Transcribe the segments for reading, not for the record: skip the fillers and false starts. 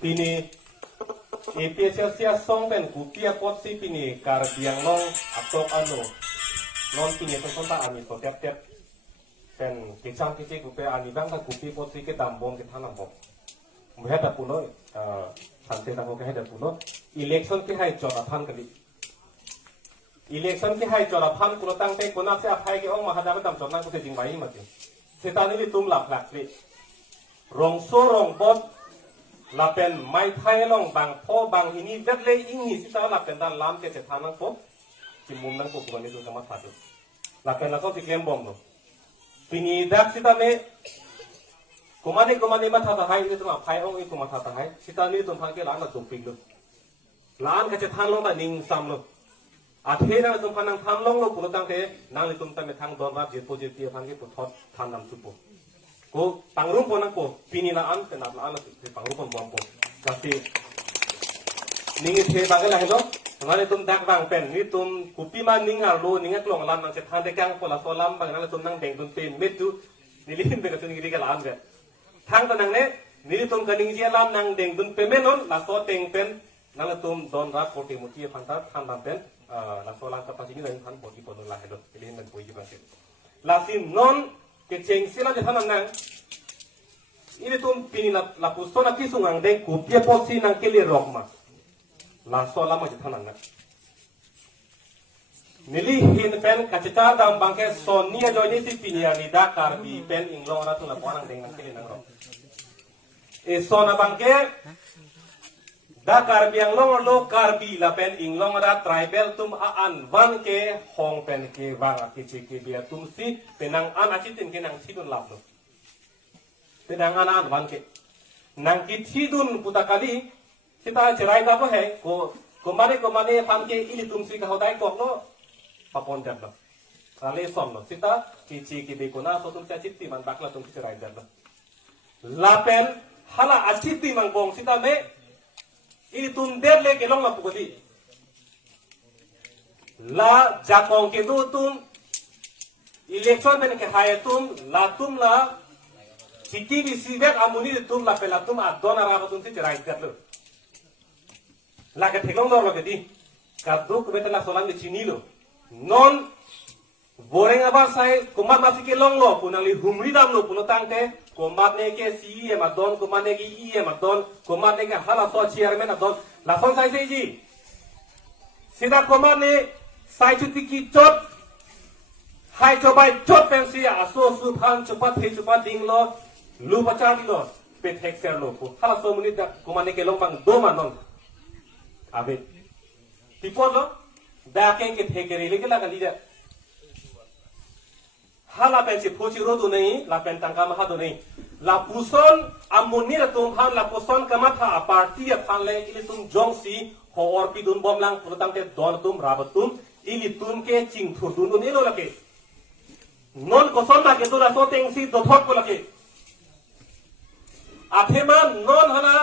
pini APSL song pen kupia pot si pini kar biang long atok ano non pini tonta ani so tiap pen kicang kici kupia ani bang ka kupi pot si ke dambong ke tanam bom muhada puno santai tango ke hada puno election ke hai jora phan kali election ke hai jora phan kuno tang te kona se aphai ke ong mahada ba dam jona ku te jing mai ma ti setani li tum lak li rong so rong bot lapen mai thai long bang pho bang ini vet le ing ni sita lapen dan lam ke thanang ko chimum nang ko ko ni du sama thatu lapen la ko ti klem bom no pini dak sita me kumane ma thata hai ni tuma phai ong i kuma thata hai sita ni tum phang ke lan na tum ping lo lan ke than long ba ning sam lo athe na tum phanang tham long lo puno tang te nang li tum ta me thang don ba je positive phang ke pu thot than nam su po ko pangrum po nang po pini na an te na an te pangrum pon bom po kasi ningi the bagal la helo ngale tum dak bang pen ni tum kupi man ning ar lo ninga klong lam nang se than te kang po la so lam bang na tum nang deng dun pen met tu nilin be ka tu ngi ga lam ga thang ta nang ne ni tum ka ning je lam nang deng dun pe men on la so teng pen nang tum don ra ko ti muti phan ta tham lam pen la so lam ta pa sini nang phan po ti pon la helo nilin nang po ji ba se la sim non ke cheng sila je thanang nang ini tum pini la pusona kisungang deng kupia posi nang kili rokma la so lama je thanang nang nili hin pen kacita dam bangke sonia joini si pini ani da karbi pen inglong na tu la ponang deng nang kili nang rok e sona bangke da karbi ang long lo karbi la pen inglong ra tribal tum an van ke hong pen ke wang akichi ke bia tum si penang an achitin ke nang sidun lap lo penang an van ke nang ki sidun putakali kita cerai da bo hai ko mane pam ke ili tum si ka hodai ko no papon jab lo ale som lo sita kichi ke be ko na so tum cha chitti man bakla tum cerai da lo la pen hala achitti mang bong sita me ini tum der le ke long la pukoti la jakong ke du tum election ben ke hai tum la siki bi sibet amuni tum la pela tum adona ra tum ti rai kat lo la ke thekong dor lo ke di ka du ku betala solang de chini lo non boreng aba sai kumat masi ke long lo punali humri dam lo punotang te komat ne ke si e madon komat ne ki e madon komat ne ke hala so chairman adon la son sai sei ji sida komat ne sai chuti ki chot hai chobai chot pensi aso su phan chupat the chupat ding lo lu bacha di lo pe thek ser lo pu hala so muni da komat ne ke long pang do manon abe tipo lo da ken ke thekere le ke la kali da hala pensi phochi ro do nahi la pen tangka ma do nahi la puson amoni la tum han la puson kama tha party a phan le ili tum jong si ho or pi dun bom lang purutang te don tum rabatum ili tum ke ching thur dun ilo lake non koson la ke do la so teng si do thot ko lake athema non hana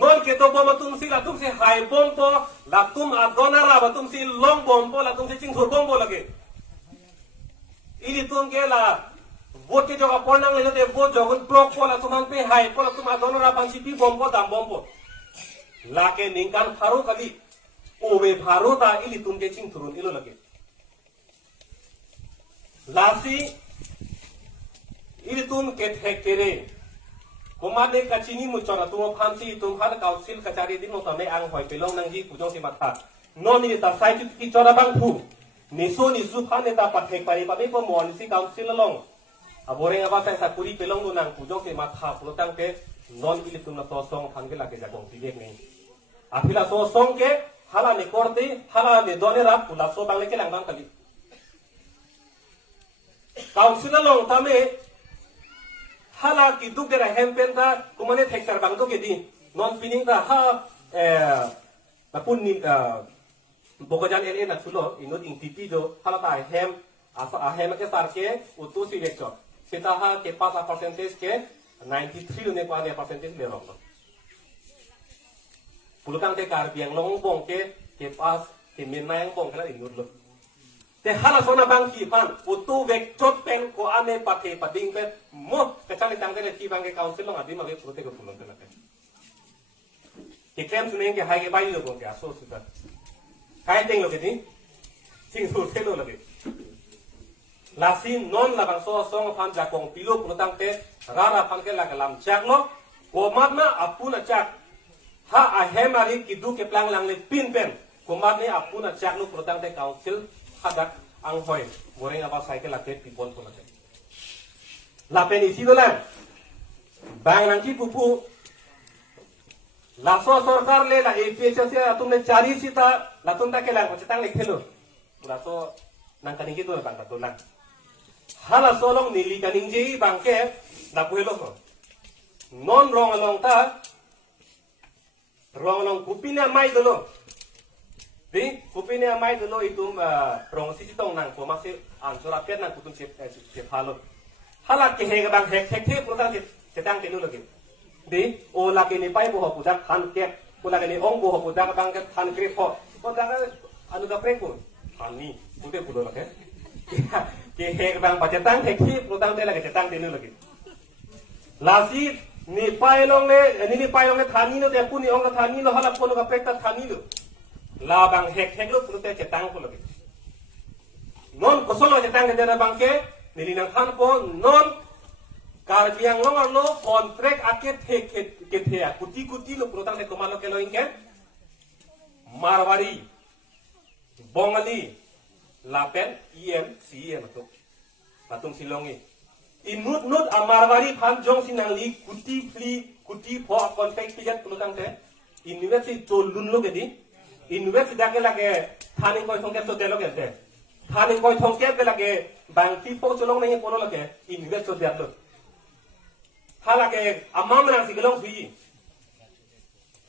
non ke do bom tum si la tum se hai bom po la tum adona rabatum si long bom po la tum si ching thur bom po lake ini tum ke la vote ke joga ponang le de vote jogun prok ko la tuman pe hai ko la tuma dono ra pansi pi bombo dam bombo la ke ningkan pharu kali owe pharu ta ili tum ke ching thurun ilo lage lasi ili tum ke thekere komane kachini mu chora tum phansi tum har council kachari din mo tame ang hoi pelong nang ji pujong si matha no ni ta sai ki chora bang thu niso ni su phane ta pathek pari pa be po mon si council long aboreng aba sai sa puri pelong nu nang pujong ke matha pulotang ke non ili tum na to song phang ke la ke jakong tibek nei afila so song ke hala ne korte hala ne done rap pula so bang le ke lang bang kali council long tame hala ki duk dera hempen ta kumane thek sar bang do ke di non pining ta ha ta pun ni bokajan ele na chulo inot ing tipi do hala ta hem asa hem ke sar ke utu si lekcho sita ha ke pasa percentage ke 93 ne pa ne percentage le ro pulukang te kar biang long bong ke pas ke menang bong kala inut lo te hala sona bang ki pan utu vek chot pen ko ane pathe pading pe mo ke chale tang te ti bang ke council long adi ma ve prote ko pulon te ke klem suneng ke hai ke bai lo ke aso sudah kai teng lo ke ni ting su te lo lagi lasin non labang so song phan jakong pilo protang te rara phan ke lam chak lo komat na apuna chak ha ahemari kidu ke plang lang le pin pen komat ni apuna chak lo protang te council hadak ang hoy goreng apa cycle lake pipon pun lake lapen isi dolan bang nangki pupu laso sarkar le la APHC तुमने 40 सीता लातुम ता केला पचतांग लेखेलो लासो नंकानी के तो बांका दोला हाला सोलोंग नीली कानिंग जे बांके दापुहेलो को नॉन रॉन्ग अलोंग ता रॉन्ग अलोंग कुपिना माई दलो दी कुपिना माई दलो इतुम रॉन्ग सिची तोंग नंग को मासे आंसरा पेट नंग कुतुम से फालो हाला के हेग बांग हेग थे पुता से तांग केलो लगे di o laki ni pai bo pudak han ke o laki ni ong bo pudak bang ke han kre ho o daga anu da preko han ni bude pudo lake ke he bang pacetang ke ki pudang de lake cetang de nu lagi lasi ni pai long le ni pai long le thani no de puni ong ka thani lo hala pono ka prekta thani lo la bang hek hek lo pudo cetang ko lagi non kosolo cetang de bang ke ni nang han po non Karbiang long lo kontrak aket ke kuti lo protang de komalo ke lo inke Marwari Bongali Lapen CM tu patung silongi inut Marwari phan jong sinangli kuti pho kontrak pijan protang de university to lunlo ke di university dake lage thani koi thongke to delo ke de thani koi thongke be lage bangti pho cholong nei polo lage university to delo hala ke amam nang sigelong sui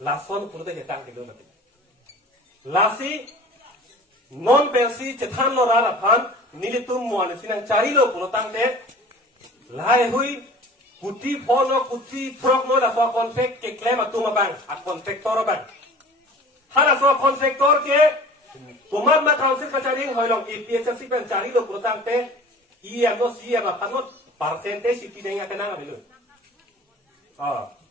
lason pulte hetang ke lona lasi non pensi chethan lo rara phan nilitum mon sinang chari lo pulotang te lai hui kuti phono kuti frog no la so contract ke claim atuma bang a contractor bang hala so contractor ke kumar ma council kachari hoilong APHC pen chari lo pulotang te no CM panot percentage pinenga kenanga belu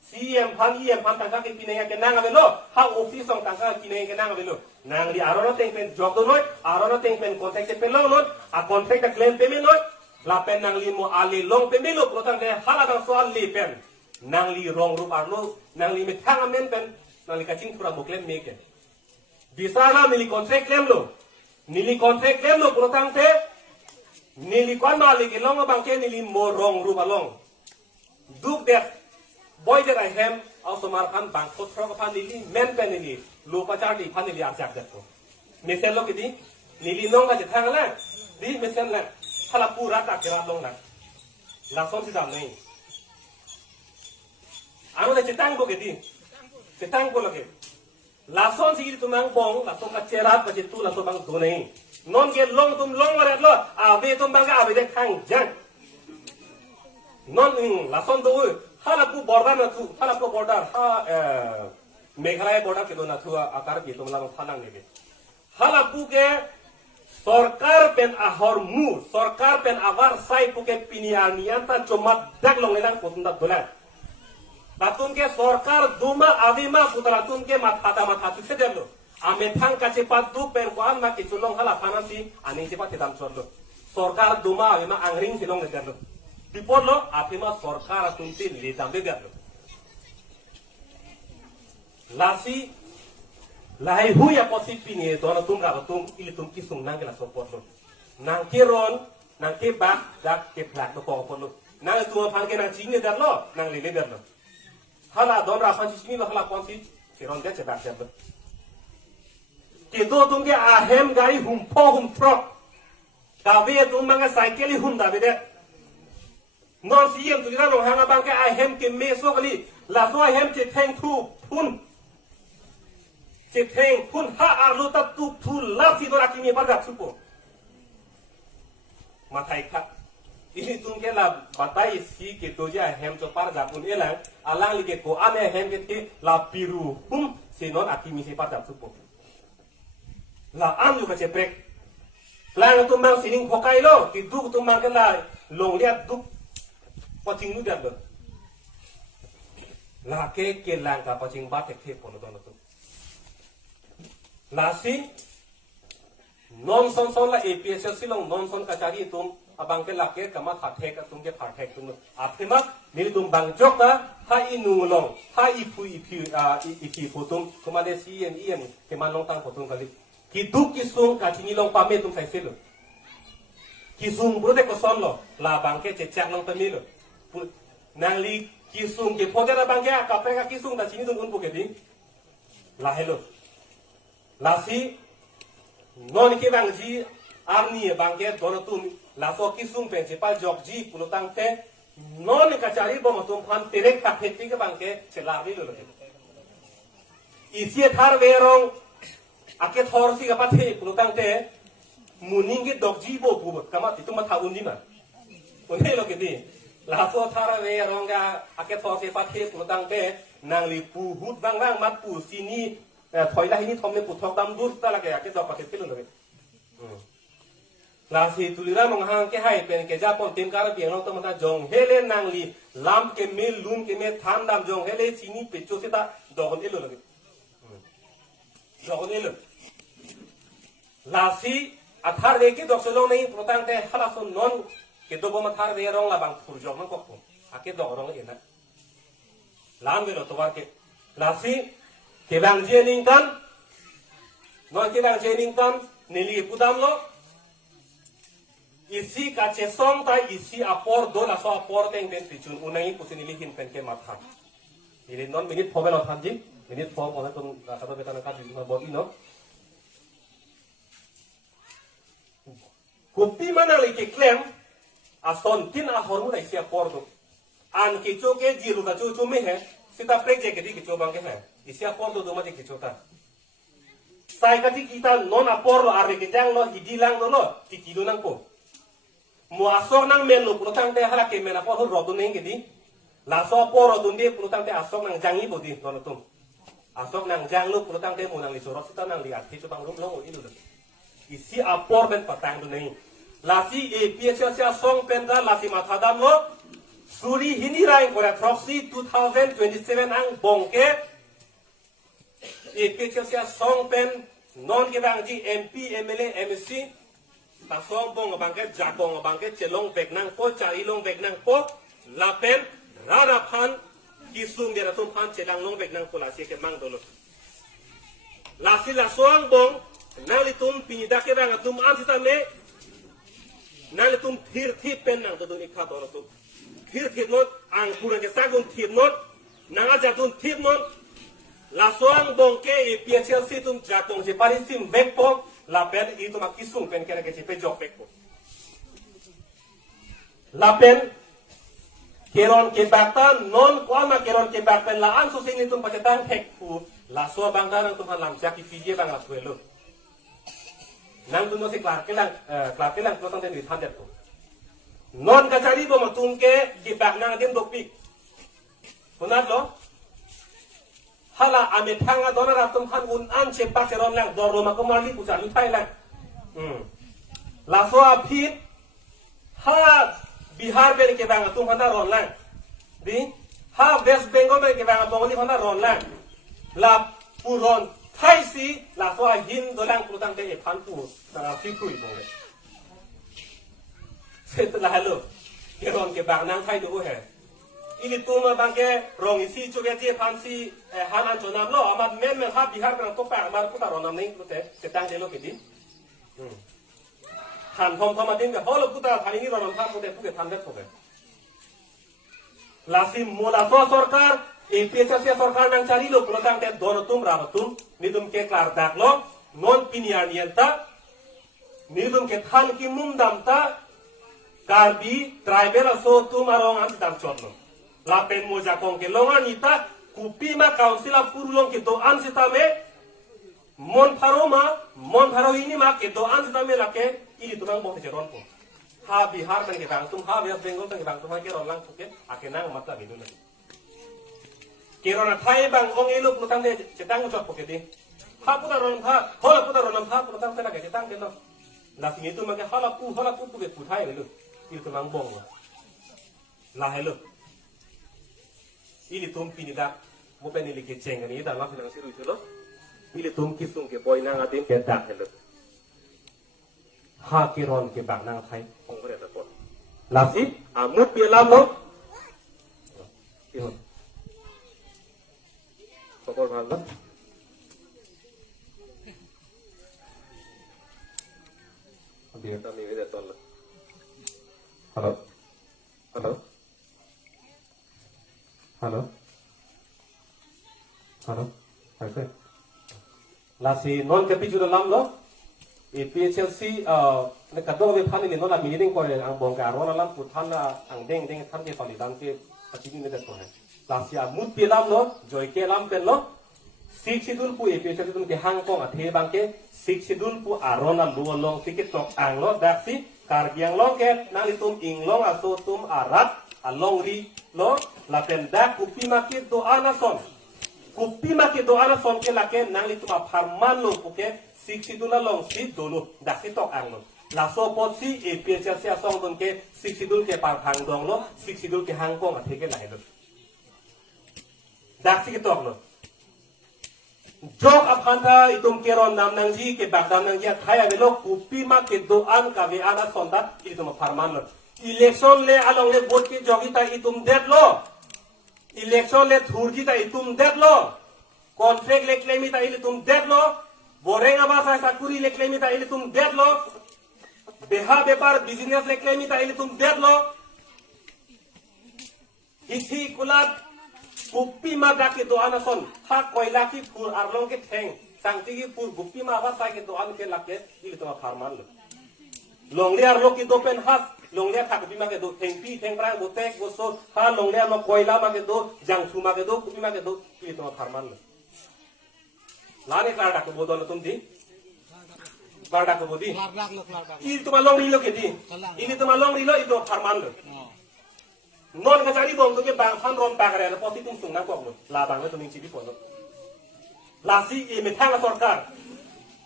CM pan tangka ke pinenga ke nanga belo ha office song tangka pinenga ke nanga belo nang di arono teng pen job do noi arono teng pen contract pe long non a contract ka claim payment noi la pen nang li mo ali long pe melo protang de hala dang soal li pen nang li rong ru arlo nang li me thang amen pen nang li ka ching pura mo claim meke bisana mili contract claim lo nili contract claim lo protang te nili kon ma li ke long bang ke nili mo rong ru balong duk de boy that I am also markan bang ko thro ka nili men pen nili lu pa char di phan nili arjak dat ko mesel lo kidi nili nong ka thang la di mesel la hala pura ta kira long la son si dam nei anu de chetang ko kidi chetang ko lo ke la son si tumang bong la so ka cherat pa tu la so bang do nei non ke long tum long wa lo a be tum bang ka be de khang jang non la son do hala pu border na tu hala pu border ha meghalaya border ke do na tu akar ke tumla ma thanang ne hala pu ke sarkar pen ahor mu sarkar pen avar sai pu ke pinian nianta chomat dak long lelang potunda dola batun ke sarkar duma avima putaratun ke matha tu se delo ame thang ka cepat du pen kwan ma ke chulong hala phanasi ani cepat tidam chorlo sarkar duma avima angring silong le delo Bipor lo, apima sarkar tuntin li tambe galo. Lasi, lahai huya posi pini dona tum raba tum ili tum kisung nang la support lo. Nang kiron, nang ke bak dak ke plak to ko lo. Nang tu phan ke nang ching ne dar lo, nang li le dar lo. Hala don ra phan chini lo hala konsi kiron de che bak dar lo. Ke do tum ke ahem gari hum trok. Ka ve tum manga cycle hum da be de. Non CM tu dira long hanga bang ke I hem ke me so kali la so I hem che theng thu phun che theng phun ha alu ta tu thu la si do la ki me par ga supo mathai kha ini tum ke la batai si ke to ja hem cho par ga pun elang alang li ke ko ame hem ke la piru hum se non akimi se par ga supo la am lu ka che brek lang tum bang sining phokai lo ki du tum bang ke la long liat du Pocing nu dar lake ke langka pacing batek the pono dono tu lasi non son son la APSL silong non son kacari tum abang ke lake kama thatek tum ke thatek tum athemat nil tum bang jok ta ha inulong ha ipu putum kumade sien ke manong tang putum kali kiduk kisung kacini long pame tum sai selo kisung brode ko son lo la bang ke cecak long temilo nang li kisung ke podera bang ke kapre ka kisung ta sini tum un puke di la hello lasi non ke bang ji arni bang ke dono tum la so kisung principal jok ji pulutang te non kacari bom tum phan terek ka pheti ke bang ke chelari lo isi thar verong ake thor si ka pathe pulutang te muning ke dok ji bo bu kama itu ma tha undi ma unhe lo ke di la so thar verong ga ake thor si pathe pulutang te nang li pu hut bang bang mat pu sini thoi la hini thomne puthok dam dur ta la ke ake dok pathe pelu lo lasi tulira menghang ke hai pen ke japon tim kar piang long to jong hele nangli lam ke mil lum ke me tham dam jong hele sini pecho sita dogon elo lagi dogon elo lasi athar de ke dok selong nei protang te halason non ke dobo ma thar de rong la bang phur jong nang kok ake dok rong ena lam ge lo to war ke lasi ke bang je ning kan non ke bang je ning kan nili pudam lo isi kace song ta isi apor do la so apor teng den pichun unai pusini lihin pen ke matha ini non minit phobel othanji minit phob ona tum kata betana ka di bo ino kopi mana li ke claim ason tin a hormu isi apor do an ke choke jiru ka chu me he sita project ke di ke chobang ke he isi apor do ma ke chota sai ka ti kita non apor lo are ke jang lo hidilang do lo ti kilo nang po muasok nang melu pulutang te hala ke mena por rodun neng gedi la so por rodun de pulutang te asok nang jangi bodi dono tum asok nang jang lu pulutang te munang li sorot sita nang li arti chupang rum lo ilu lu isi apor ben patang du nei lasi e psia song pendra lasi mathadam lo suri hini rai kora proxy 2027 ang bongke e psia song pen non ke bang ji MP MLA MSC tasong bong bangket jakong bangket celong bek nang po cari long bek nang po lapen rara pan kisung dia tum pan celang long bek nang po lasi ke mang dolo lasi la soang bong nang litum pinida ke bang tum am sita me nang litum thir thi pen nang dolo ikha dolo tu thir not ang kurang ke sagun thir not nang aja tum thir not la soang bong ke PHL si tum jakong je pari sim bek po la pen itu mak kisung pen kena ke cipe jok pek ko la pen keron ke baktan non kwa ma keron ke baktan la an so sing itu pacetang pek ku la so bang dan tu lam jak ki fije bang la suelo nang tu no se klar kelang to tang den di than det ko non ka cari bo ma tum ke ki bak nang den dok pik kunat lo hala ame thanga dona ratum han un an che pa seron lang doro ma ko mali ku chalu thai lang la so apit hala bihar be ke bang tum hana ron lang di ha west bengal be ke bang bongli hana ron lang la puron thai si la so hin do lang putang te phan pu ta fi kui bo le set la halo ke ron ke bang nang thai do he ini tuma bangke rong isi coba je pansi hanan jonam lo amat men ha bihar kan to pa amar putar ronam ning pute setang de lo kedi han thom thom adin ga holo putar thani ni ronam tham pute puke tham de thobe lasi mola so sarkar e PHC sarkar nang cari lo pulotang te dono tum rabatum nidum ke klar dak lo non pinian yenta nidum ke than ki mum dam ta karbi tribal so tum arong an dam chotlo lapen moja kong ke longan ita kupi ma kaunsilah purulong ke doan sitame mon pharo ini ma ke doan sitame lake ini tunang boh jeron po ha bihar kan ke bang tum ha west bengal kan ke bang tum ha ke rolang puke ake nang mata bidu na ke rona thai bang ong elu putang de cetang ucap puke di ha puta ron ha hola puta ron ha putang tena ke cetang de no la sing itu ma ke hola pu puke puthai lu itu tunang bong la hello ili tum pinida mo pen ili ke cheng ni da ma filang siru chulo ili tum kisung ke boy nang atin ke dak helo ha ki ron ke bak nang thai ong re ta pot lasi amut pi lam no Sokol bhal na Abiyata mi veda tolla Hello Hello Hello Hello Okay Lasi non capítulo lam no PHLC ne kadong be phani no la meeting ko ang bongka ron lam puthan ang deng deng than ke pali lam ke achini ne ko hai lasi amut pi lam no joy ke lam pen no sik sidul pu PHLC tum ke hang kong athe bang ke sik sidul pu aron am duo long tiket tok ang lo daksi kar biang long ke nang itum ing long aso tum arat along ri lo la pen dak upi makit do anason kupi make do ana son ke lake nang litu ma farman lo puke siksidula long si dolo dasi tok ang lo la so pot si PHLC asong don ke siksidul ke par hang dong lo siksidul ke hang kong athe ke lai lo dasi ke tok lo jok aphanta itum ke ron nam nang ji ke bak dam nang ji khaya belo kupi make do an ka ve ana son da itu ma farman lo election le along le vote ke jogita itum det lo Election le thurji ta itum deklo contract le claim ta ile tum deklo borenga basa sakuri le claim ta ile tum deklo beha bepar business le claim ta ile tum deklo hithi kulat gupi ma dake do anason ha koila ki phur arlong ke theng sangti ki phur gupi ma ba sa ke do an ke lake ile tum farman longli arlo ki do pen has longlia thak bi ma ke do thengpi thengrang bo tek bo so ha longlia ma koila ma ke do jangsu ma ke do kupi ma ke do ki to farman lane kar dak bo do tum di bar dak bo di ki to ma long ri lo ke di ini to ma long ri lo i do farman non ka jari dong to ke bang phan rom bag re po ti tum sung na ko la bang le to ning chi di po no la si e me thang la sarkar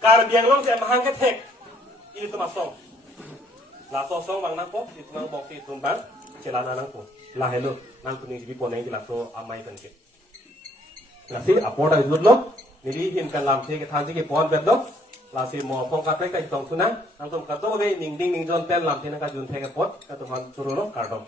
kar biang long se mahang ke thek ini to ma song la so song bang nang po itu nang bok ti tun bang celana nang po la hello nang tuning jibi po nang la so amai kan ke la si apoda idul lo niri him kan lam the ke than ji ke pon bet lo la si mo phong ka prek ka tong sunang nang tum ka do be ning ding ning jon pen lam the na ka jun the ke pot ka to han churu lo kar dom